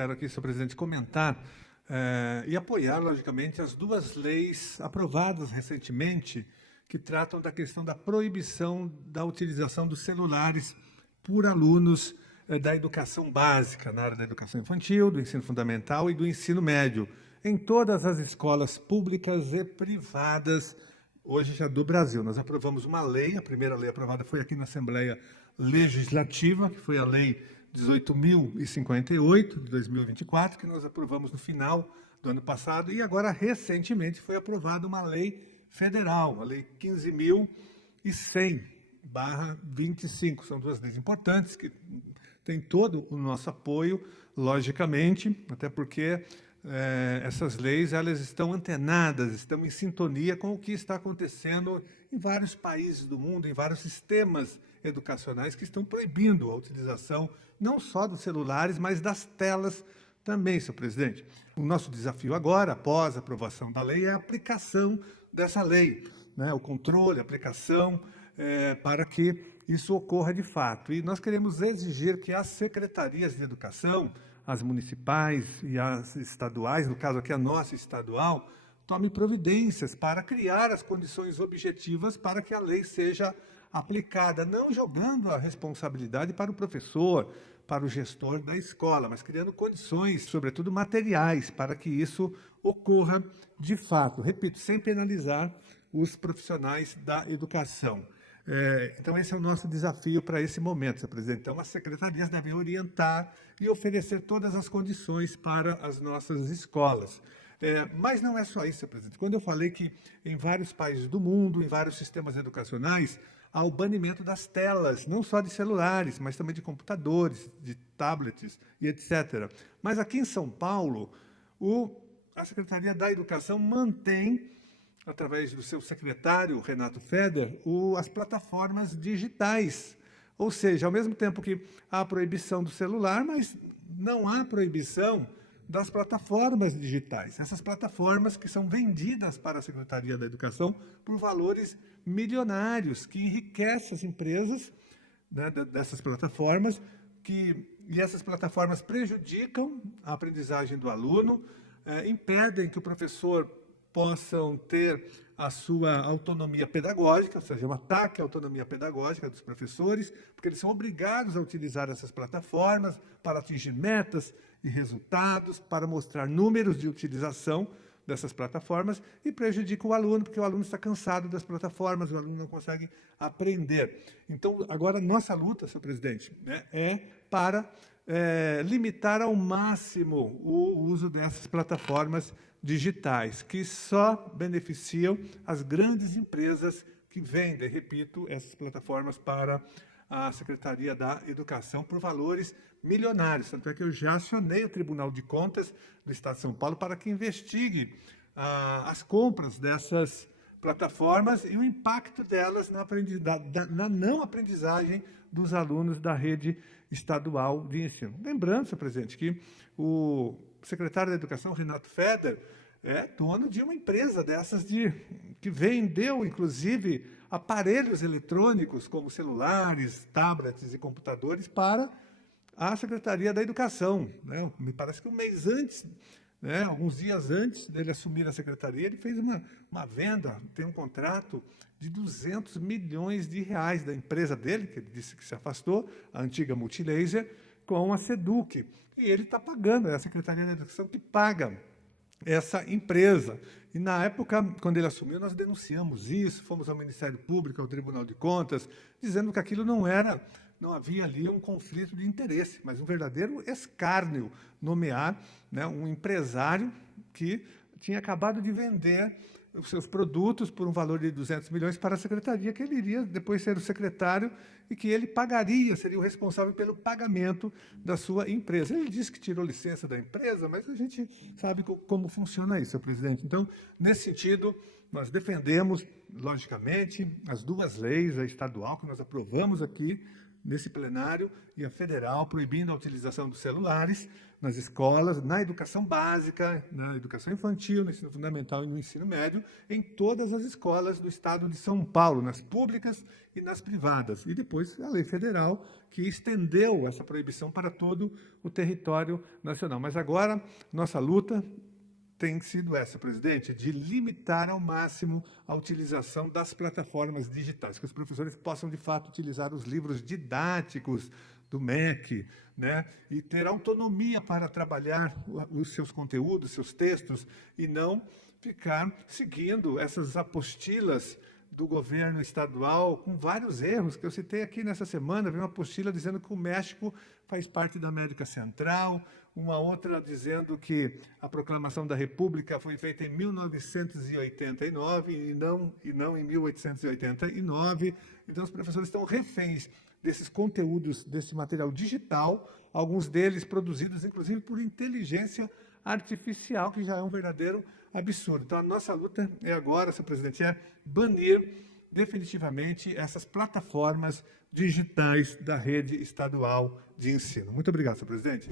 quero aqui, senhor presidente, comentar e apoiar, logicamente, as duas leis aprovadas recentemente que tratam da questão da proibição da utilização dos celulares por alunos da educação básica, na área da educação infantil, do ensino fundamental e do ensino médio, em todas as escolas públicas e privadas, hoje já do Brasil. Nós aprovamos uma lei, a primeira lei aprovada foi aqui na Assembleia Legislativa, que foi a Lei 18.058, de 2024, que nós aprovamos no final do ano passado, e agora, recentemente, foi aprovada uma lei federal, a Lei 15.100/25. São duas leis importantes que têm todo o nosso apoio, logicamente, até porque essas leis elas estão antenadas, estão em sintonia com o que está acontecendo em vários países do mundo, em vários sistemas educacionais que estão proibindo a utilização não só dos celulares, mas das telas também, senhor presidente. O nosso desafio agora, após a aprovação da lei, é a aplicação dessa lei, né? O controle, a aplicação, para que isso ocorra de fato. E nós queremos exigir que as secretarias de educação, as municipais e as estaduais, no caso aqui a nossa estadual, tome providências para criar as condições objetivas para que a lei seja aplicada, não jogando a responsabilidade para o professor, para o gestor da escola, mas criando condições, sobretudo materiais, para que isso ocorra de fato. Repito, sem penalizar os profissionais da educação. Então, esse é o nosso desafio para esse momento, senhor presidente. Então, as secretarias devem orientar e oferecer todas as condições para as nossas escolas. Mas não é só isso, senhor presidente. Quando eu falei que em vários países do mundo, em vários sistemas educacionais, há o banimento das telas, não só de celulares, mas também de computadores, de tablets e etc. Mas aqui em São Paulo, a Secretaria da Educação mantém, através do seu secretário, Renato Feder, as plataformas digitais. Ou seja, ao mesmo tempo que há a proibição do celular, mas não há proibição das plataformas digitais. Essas plataformas que são vendidas para a Secretaria da Educação por valores milionários, que enriquecem as empresas, né, dessas plataformas, e essas plataformas prejudicam a aprendizagem do aluno, impedem que o professor possam ter a sua autonomia pedagógica, ou seja, um ataque à autonomia pedagógica dos professores, porque eles são obrigados a utilizar essas plataformas para atingir metas e resultados, para mostrar números de utilização dessas plataformas, e prejudica o aluno, porque o aluno está cansado das plataformas, o aluno não consegue aprender. Então, agora, nossa luta, senhor presidente, né, é para limitar ao máximo o uso dessas plataformas digitais, que só beneficiam as grandes empresas que vendem, repito, essas plataformas para a Secretaria da Educação por valores milionários. Tanto é que eu já acionei o Tribunal de Contas do Estado de São Paulo para que investigue as compras dessas plataformas e o impacto delas na não aprendizagem dos alunos da rede estadual de ensino. Lembrando, senhor presidente, que o secretário da Educação, Renato Feder, é dono de uma empresa dessas que vendeu, inclusive, aparelhos eletrônicos, como celulares, tablets e computadores, para a Secretaria da Educação, né? Me parece que um mês antes, né, alguns dias antes dele assumir a secretaria, ele fez uma venda, tem um contrato de R$ 200 milhões da empresa dele, que ele disse que se afastou, a antiga Multilaser, com a SEDUC. E ele está pagando, é a Secretaria da Educação que paga essa empresa. E, na época, quando ele assumiu, nós denunciamos isso, fomos ao Ministério Público, ao Tribunal de Contas, dizendo que aquilo não havia ali um conflito de interesse, mas um verdadeiro escárnio nomear, né, um empresário que tinha acabado de vender os seus produtos por um valor de 200 milhões para a secretaria, que ele iria depois ser o secretário e que ele pagaria, seria o responsável pelo pagamento da sua empresa. Ele disse que tirou licença da empresa, mas a gente sabe como funciona isso, senhor presidente. Então, nesse sentido, nós defendemos, logicamente, as duas leis, a estadual, que nós aprovamos aqui nesse plenário, e a federal, proibindo a utilização dos celulares, nas escolas, na educação básica, na educação infantil, no ensino fundamental e no ensino médio, em todas as escolas do estado de São Paulo, nas públicas e nas privadas. E depois a lei federal, que estendeu essa proibição para todo o território nacional. Mas agora, nossa luta tem sido essa, presidente, de limitar ao máximo a utilização das plataformas digitais, que os professores possam, de fato, utilizar os livros didáticos do MEC, né, e ter autonomia para trabalhar os seus conteúdos, seus textos, e não ficar seguindo essas apostilas do governo estadual, com vários erros, que eu citei aqui nessa semana. Vi uma apostila dizendo que o México faz parte da América Central, uma outra dizendo que a proclamação da República foi feita em 1989 e não em 1889. Então, os professores estão reféns desses conteúdos, desse material digital, alguns deles produzidos, inclusive, por inteligência artificial, que já é um verdadeiro absurdo. Então, a nossa luta é agora, senhor presidente, é banir definitivamente essas plataformas digitais da rede estadual de ensino. Muito obrigado, senhor presidente.